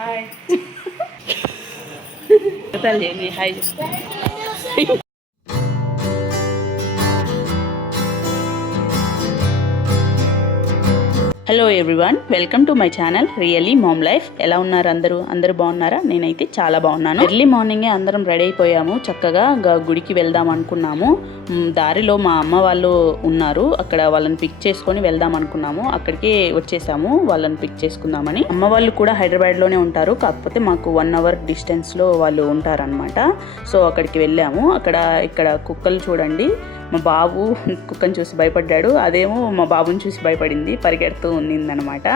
Hi చేయండి hi. Hello everyone, welcome to my channel really mom life. ఎలా ఉన్నారు అందరూ బాగున్నారా? నేనైతే చాలా బాగున్నాను. ఎర్లీ మార్నింగే అందరం రెడీ అయిపోయాము, చక్కగా గుడికి వెళ్దాం అనుకున్నాము. దారిలో మా అమ్మ వాళ్ళు ఉన్నారు, అక్కడ వాళ్ళని పిక్ చేసుకొని వెళ్దాం అనుకున్నాము. అక్కడికే వచ్చేసాము వాళ్ళని పిక్ చేసుకుందామని. అమ్మ వాళ్ళు కూడా హైదరాబాద్లోనే ఉంటారు, కాకపోతే మాకు 1 అవర్ డిస్టెన్స్లో వాళ్ళు ఉంటారనమాట. సో అక్కడికి వెళ్ళాము. ఇక్కడ కుక్కలు చూడండి. మా బాబు కుక్కను చూసి భయపడ్డాడు, అదేమో మా బాబుని చూసి భయపడింది, పరిగెడుతూ ఉన్నిందనమాట.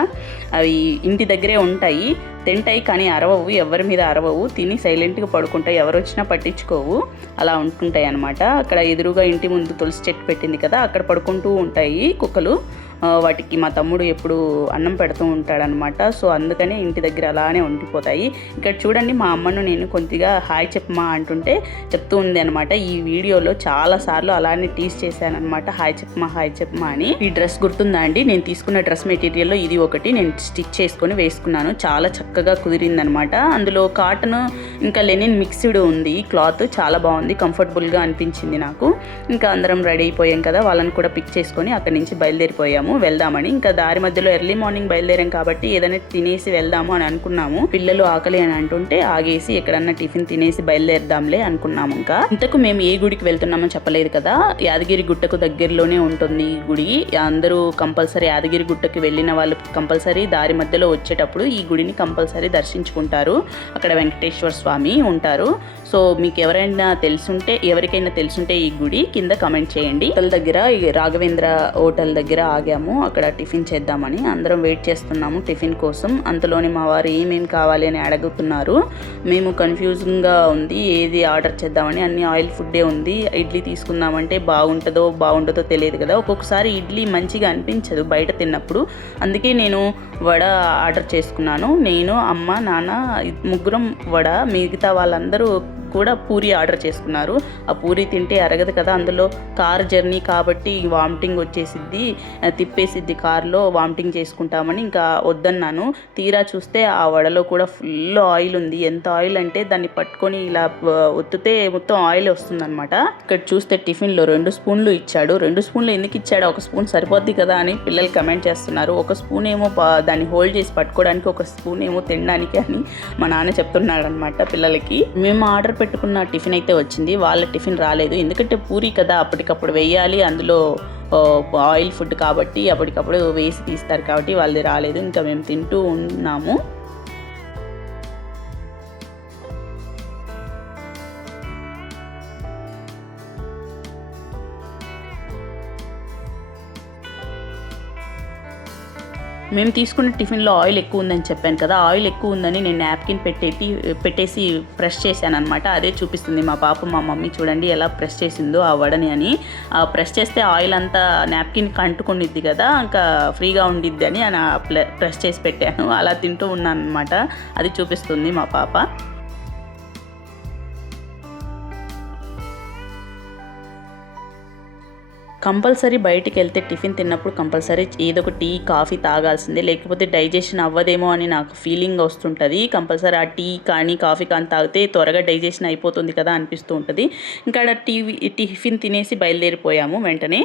అవి ఇంటి దగ్గరే ఉంటాయి, తింటాయి కానీ అరవవు, ఎవరి మీద అరవవు, తిని సైలెంట్గా పడుకుంటాయి, ఎవరు వచ్చినా పట్టించుకోవు, అలా ఉంటుంటాయి అనమాట. అక్కడ ఎదురుగా ఇంటి ముందు తులసి చెట్టు పెట్టింది కదా, అక్కడ పడుకుంటూ ఉంటాయి కుక్కలు. వాటికి మా తమ్ముడు ఎప్పుడు అన్నం పెడుతూ ఉంటాడనమాట. సో అందుకనే ఇంటి దగ్గర అలానే ఉండిపోతాయి. ఇక్కడ చూడండి, మా అమ్మను నేను కొద్దిగా హాయ్ చెప్పమా అంటుంటే చెప్తూ ఉంది అనమాట. ఈ వీడియోలో చాలాసార్లు అలానే టీస్ చేశానమాట, హాయ్ చెప్పమా అని. ఈ డ్రెస్ గుర్తుందా అండి? నేను తీసుకున్న డ్రెస్ మెటీరియల్లో ఇది ఒకటి నేను స్టిచ్ చేసుకొని వేసుకున్నాను. చాలా చక్కగా కుదిరిందనమాట. అందులో కాటన్ ఇంకా లెనిన్ మిక్స్డ్ ఉంది క్లాత్, చాలా బాగుంది, కంఫర్టబుల్గా అనిపించింది నాకు. ఇంకా అందరం రెడీ అయిపోయాం కదా, వాళ్ళని కూడా పిక్ చేసుకొని అక్కడి నుంచి బయలుదేరిపోయాము వెళ్దామని. ఇంకా దారి మధ్యలో ఎర్లీ మార్నింగ్ బయలుదేరాం కాబట్టి ఏదైనా తినేసి వెళ్దాము అని అనుకున్నాము. పిల్లలు ఆకలి అని అంటుంటే ఆగేసి ఎక్కడన్నా టిఫిన్ తినేసి బయలుదేరదాంలే అనుకున్నాము. ఇంకా ఇంతకు మేము ఏ గుడికి వెళ్తున్నామో చెప్పలేదు కదా. యాదగిరి గుట్టకు దగ్గరలోనే ఉంటుంది ఈ గుడి. అందరూ కంపల్సరీ యాదగిరి గుట్టకి వెళ్ళిన వాళ్ళు కంపల్సరీ దారి మధ్యలో వచ్చేటప్పుడు ఈ గుడిని కంపల్సరీ దర్శించుకుంటారు. అక్కడ వెంకటేశ్వర స్వామి ఉంటారు. సో మీకు ఎవరికైనా తెలుసుంటే ఈ గుడి కింద కమెంట్ చేయండి. హోటల్ దగ్గర, రాఘవేంద్ర హోటల్ దగ్గర ఆగాము. అక్కడ టిఫిన్ చేద్దామని అందరం వెయిట్ చేస్తున్నాము టిఫిన్ కోసం. అంతలోని మా వారు ఏమేమి కావాలి అని అడుగుతున్నారు. మేము కన్ఫ్యూజింగ్గా ఉంది, ఏది ఆర్డర్ చేద్దామని. అన్ని ఆయిల్ ఫుడ్డే ఉంది. ఇడ్లీ తీసుకుందామంటే బాగుంటుందో తెలియదు కదా, ఒక్కొక్కసారి ఇడ్లీ మంచిగా అనిపించదు బయట తిన్నప్పుడు. అందుకే నేను వడ ఆర్డర్ చేసుకున్నాను. నేను, అమ్మ, నాన్న ముగ్గురం వడ, మిగతా వాళ్ళందరూ కూడా పూరి ఆర్డర్ చేసుకున్నారు. ఆ పూరి తింటే అరగదు కదా, అందులో కార్ జర్నీ కాబట్టి వామిటింగ్ వచ్చేసిద్ది, తిప్పేసిద్ది కార్లో, వామిటింగ్ చేసుకుంటామని ఇంకా వద్దన్నాను. తీరా చూస్తే ఆ వడలో కూడా ఫుల్ ఆయిల్ ఉంది. ఎంత ఆయిల్ అంటే దాన్ని పట్టుకొని ఇలా ఒత్తితే మొత్తం ఆయిల్ వస్తుందన్నమాట. ఇక్కడ చూస్తే టిఫిన్లో 2 స్పూన్లు ఇచ్చాడు. 2 స్పూన్లు ఎందుకు ఇచ్చాడు, 1 స్పూన్ సరిపోద్ది కదా అని పిల్లలు కమెంట్ చేస్తున్నారు. 1 స్పూన్ ఏమో దాన్ని హోల్డ్ చేసి పట్టుకోవడానికి, 1 స్పూన్ ఏమో తినడానికి అని మా నాన్న చెప్తున్నాడు అనమాట పిల్లలకి. మేము ఆర్డర్ పెట్టుకున్న టిఫిన్ అయితే వచ్చింది, వాళ్ళ టిఫిన్ రాలేదు. ఎందుకంటే పూరి కదా, అప్పటికప్పుడు వేయాలి, అందులో ఆయిల్ ఫుడ్ కాబట్టి అప్పటికప్పుడు వేసి తీస్తారు కాబట్టి వాళ్ళది రాలేదు. ఇంకా మేము తింటూ ఉన్నాము. మేము తీసుకున్న టిఫిన్లో ఆయిల్ ఎక్కువ ఉందని చెప్పాను కదా, ఆయిల్ ఎక్కువ ఉందని నేను నాప్కిన్ పెట్టేసి ప్రెస్ చేశాను అనమాట. అదే చూపిస్తుంది మా పాప. మా మమ్మీ చూడండి ఎలా ప్రెస్ చేసిందో ఆ వడని అని. ప్రెస్ చేస్తే ఆయిల్ అంతా నాప్కిన్కి అంటుకునిద్ది కదా, ఇంకా ఫ్రీగా ఉండిద్ది అని ప్రెస్ చేసి పెట్టాను. అలా తింటూ ఉన్నాను అనమాట. అది చూపిస్తుంది మా పాప. కంపల్సరీ బయటికి వెళ్తే టిఫిన్ తిన్నప్పుడు కంపల్సరీ ఏదో ఒక టీ, కాఫీ తాగాల్సిందే, లేకపోతే డైజెషన్ అవ్వదేమో అని నాకు ఫీలింగ్ వస్తుంటుంది. కంపల్సరీ ఆ టీ కానీ కాఫీ కానీ తాగితే త్వరగా డైజెషన్ అయిపోతుంది కదా అనిపిస్తూ ఉంటుంది. ఇంకా టిఫిన్ తినేసి బయలుదేరిపోయాము వెంటనే.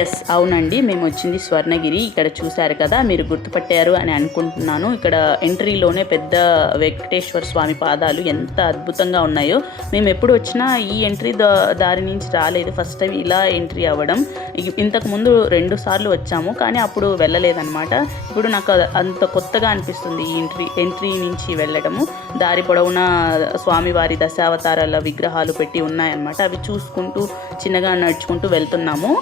ఎస్, అవునండి, మేము వచ్చింది స్వర్ణగిరి. ఇక్కడ చూశారు కదా, మీరు గుర్తుపట్టారు అని అనుకుంటున్నాను. ఇక్కడ ఎంట్రీలోనే పెద్ద వెంకటేశ్వర స్వామి పాదాలు ఎంత అద్భుతంగా ఉన్నాయో. మేము ఎప్పుడు వచ్చినా ఈ ఎంట్రీ దారి నుంచి రాలేదు, ఫస్ట్ టైం ఇలా ఎంట్రీ అవ్వడం. ఇంతకుముందు 2 సార్లు వచ్చాము కానీ అప్పుడు వెళ్ళలేదన్నమాట. ఇప్పుడు నాకు అంత కొత్తగా అనిపిస్తుంది ఈ ఎంట్రీ నుంచి వెళ్ళడము. దారి పొడవునా స్వామివారి దశావతారాల విగ్రహాలు పెట్టి ఉన్నాయన్నమాట. అవి చూసుకుంటూ చిన్నగా నడుచుకుంటూ వెళ్తున్నాము.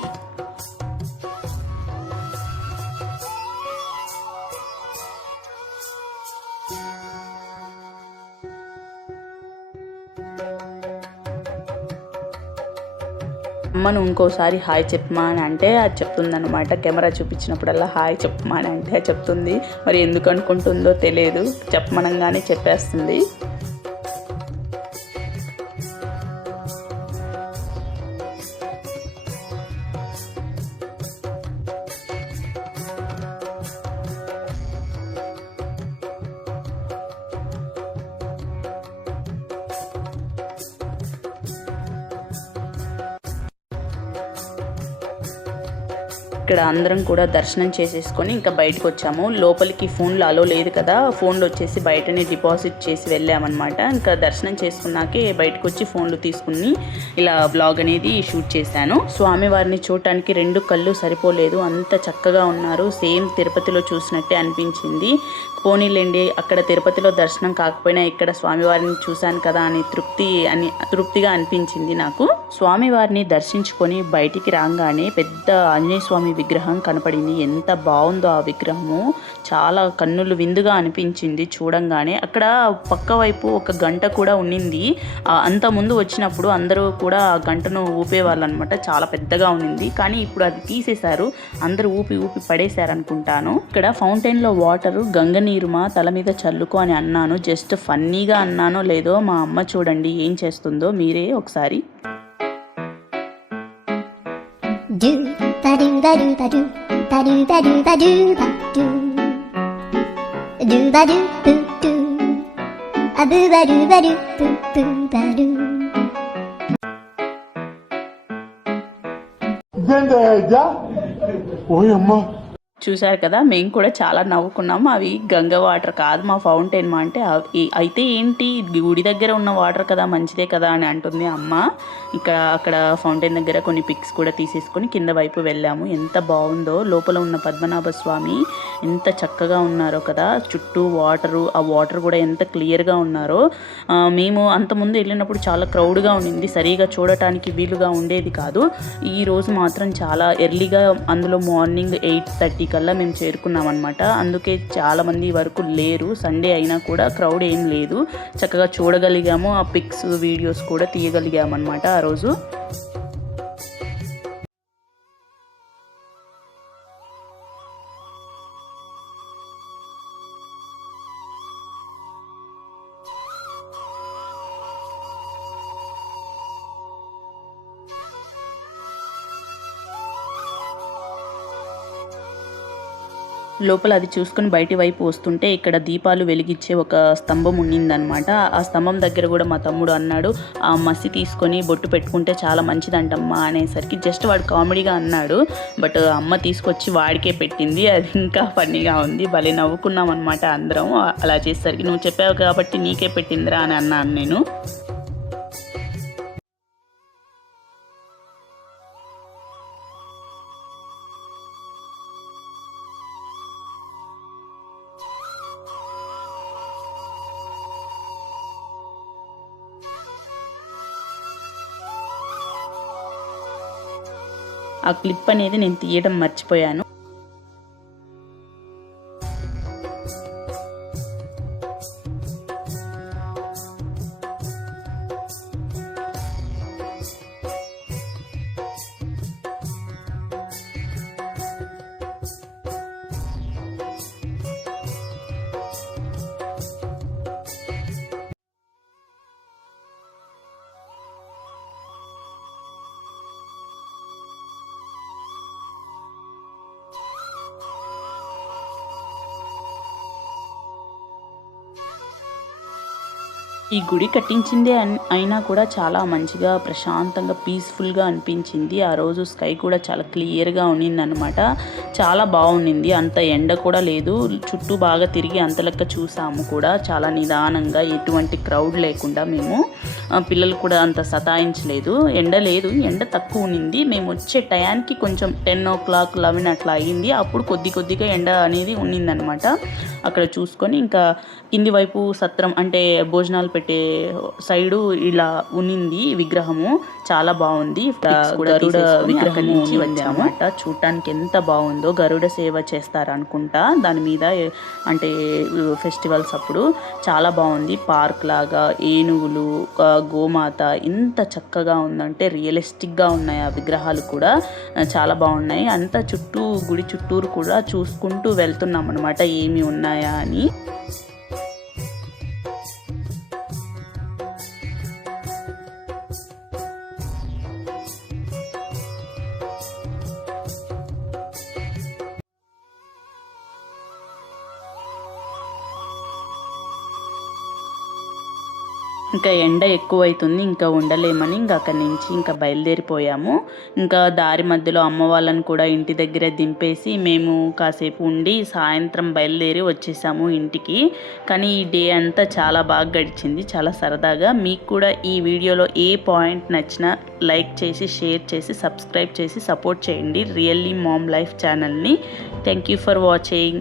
అమ్మను ఇంకోసారి హాయ్ చెప్పమా అని అంటే అది చెప్తుందనమాట. కెమెరా చూపించినప్పుడల్లా హాయ్ చెప్పమా అని అంటే చెప్తుంది. మరి ఎందుకు అనుకుంటుందో తెలియదు, చెప్పమనంగానే చెప్పేస్తుంది. ఇక్కడ అందరం కూడా దర్శనం చేసేసుకొని ఇంకా బయటకు వచ్చాము. లోపలికి ఫోన్లు అలో లేదు కదా, ఫోన్లు వచ్చేసి బయటనే డిపాజిట్ చేసి వెళ్ళామన్నమాట. ఇంకా దర్శనం చేసుకున్నాకే బయటకు వచ్చి ఫోన్లు తీసుకుని ఇలా బ్లాగ్ అనేది షూట్ చేశాను. స్వామివారిని చూడటానికి 2 కళ్ళు సరిపోలేదు, అంత చక్కగా ఉన్నారు. సేమ్ తిరుపతిలో చూసినట్టే అనిపించింది. పోనీలేండి, అక్కడ తిరుపతిలో దర్శనం కాకపోయినా ఇక్కడ స్వామివారిని చూశాను కదా అని తృప్తిగా అనిపించింది నాకు. స్వామివారిని దర్శించుకొని బయటికి రాగానే పెద్ద ఆంజనేయ స్వామి విగ్రహం కనపడింది. ఎంత బాగుందో ఆ విగ్రహము, చాలా కన్నులు విందుగా అనిపించింది చూడంగానే. అక్కడ పక్క వైపు ఒక గంట కూడా ఉండింది. అంత ముందు వచ్చినప్పుడు అందరూ కూడా ఆ గంటను ఊపేవాళ్ళు అనమాట, చాలా పెద్దగా ఉండింది. కానీ ఇప్పుడు అది తీసేశారు, అందరూ ఊపి పడేశారు అనుకుంటాను. ఇక్కడ ఫౌంటైన్లో వాటరు గంగ నీరుమా తల మీద చల్లుకో అని అన్నాను. జస్ట్ ఫన్నీగా అన్నానో లేదో మా అమ్మ చూడండి ఏం చేస్తుందో మీరే ఒకసారి. చూశారు కదా, మేము కూడా చాలా నవ్వుకున్నాము. అవి గంగ వాటర్ కాదు, మా ఫౌంటైన్ మా అంటే అయితే ఏంటి గుడి దగ్గర ఉన్న వాటర్ కదా, మంచిదే కదా అని అంటుంది అమ్మ. అక్కడ ఫౌంటైన్ దగ్గర కొన్ని పిక్స్ కూడా తీసేసుకొని కింద వైపు వెళ్ళాము. ఎంత బాగుందో, లోపల ఉన్న పద్మనాభ స్వామి ఎంత చక్కగా ఉన్నారో కదా, చుట్టూ వాటరు, ఆ వాటర్ కూడా ఎంత క్లియర్గా ఉన్నారో. మేము అంతకుముందు వెళ్ళినప్పుడు చాలా క్రౌడ్గా ఉండింది, సరిగా చూడటానికి వీలుగా ఉండేది కాదు. ఈరోజు మాత్రం చాలా ఎర్లీగా, అందులో మార్నింగ్ 8:30 కల్లా మేము చేరుకున్నాం అనమాట. అందుకే చాలామంది వరకు లేరు, సండే అయినా కూడా క్రౌడ్ ఏం లేదు, చక్కగా చూడగలిగాము. ఆ పిక్స్ వీడియోస్ కూడా తీయగలిగాము అనమాట ఆ రోజు. లోపల అది చూసుకుని బయటి వైపు వస్తుంటే ఇక్కడ దీపాలు వెలిగించే ఒక స్తంభం ఉండిందనమాట. ఆ స్తంభం దగ్గర కూడా మా తమ్ముడు అన్నాడు, ఆ మసి తీసుకొని బొట్టు పెట్టుకుంటే చాలా మంచిదంటమ్మా అనేసరికి జస్ట్ వాడు కామెడీగా అన్నాడు. బట్ అమ్మ తీసుకొచ్చి వాడికే పెట్టింది. అది ఇంకా ఫన్నీగా ఉంది, భలే నవ్వుకున్నాం అనమాట అందరం. అలా చేసేసరికి నువ్వు చెప్పావు కాబట్టి నీకే పెట్టిందిరా అని అన్నాను నేను. ఆ క్లిప్ అనేది నేను తీయడం మర్చిపోయాను. ఈ గుడి కట్టించిందే అయినా కూడా చాలా మంచిగా ప్రశాంతంగా పీస్ఫుల్గా అనిపించింది. ఆ రోజు స్కై కూడా చాలా క్లియర్గా ఉన్నిందనమాట, చాలా బాగుండింది. అంత ఎండ కూడా లేదు, చుట్టూ బాగా తిరిగి అంత లెక్క చూసాము కూడా చాలా నిదానంగా, ఎటువంటి క్రౌడ్ లేకుండా. మేము పిల్లలు కూడా అంత సతాయించలేదు, ఎండ లేదు, ఎండ తక్కువ ఉన్నింది. మేము వచ్చే టయానికి కొంచెం 10 o'clock 11 అట్లా అయ్యింది. అప్పుడు కొద్దిగా ఎండ అనేది ఉన్నిందనమాట. అక్కడ చూసుకొని ఇంకా కింది వైపు సత్రం అంటే భోజనాలు పెట్టే సైడు ఇలా ఉనింది విగ్రహము, చాలా బాగుంది. గరుడ విగ్రహం నుంచి వచ్చామన్నమాట. చూడటానికి ఎంత బాగుందో, గరుడ సేవ చేస్తారనుకుంటా దాని మీద, అంటే ఫెస్టివల్స్ అప్పుడు. చాలా బాగుంది. పార్క్ లాగా ఏనుగులు, గోమాత ఇంత చక్కగా ఉందంటే రియలిస్టిక్గా ఉన్నాయి ఆ విగ్రహాలు కూడా, చాలా బాగున్నాయి. అంతా చుట్టూ గుడి చుట్టూరు కూడా చూసుకుంటూ వెళ్తున్నాం అనమాట ఏమి ఉన్నాయా అని. ఇంకా ఎండ ఎక్కువైతుంది, ఇంకా ఉండలేమని ఇంకా అక్కడి నుంచి ఇంకా బయలుదేరిపోయాము. ఇంకా దారి మధ్యలో అమ్మ వాళ్ళని కూడా ఇంటి దగ్గరే దింపేసి మేము కాసేపు ఉండి సాయంత్రం బయలుదేరి వచ్చేసాము ఇంటికి. కానీ ఈ డే అంతా చాలా బాగా గడిచింది, చాలా సరదాగా. మీకు కూడా ఈ వీడియోలో ఏ పాయింట్ నచ్చినా లైక్ చేసి, షేర్ చేసి, సబ్స్క్రైబ్ చేసి సపోర్ట్ చేయండి రియల్లీ మామ్ లైఫ్ ఛానల్ని. Thank you for watching.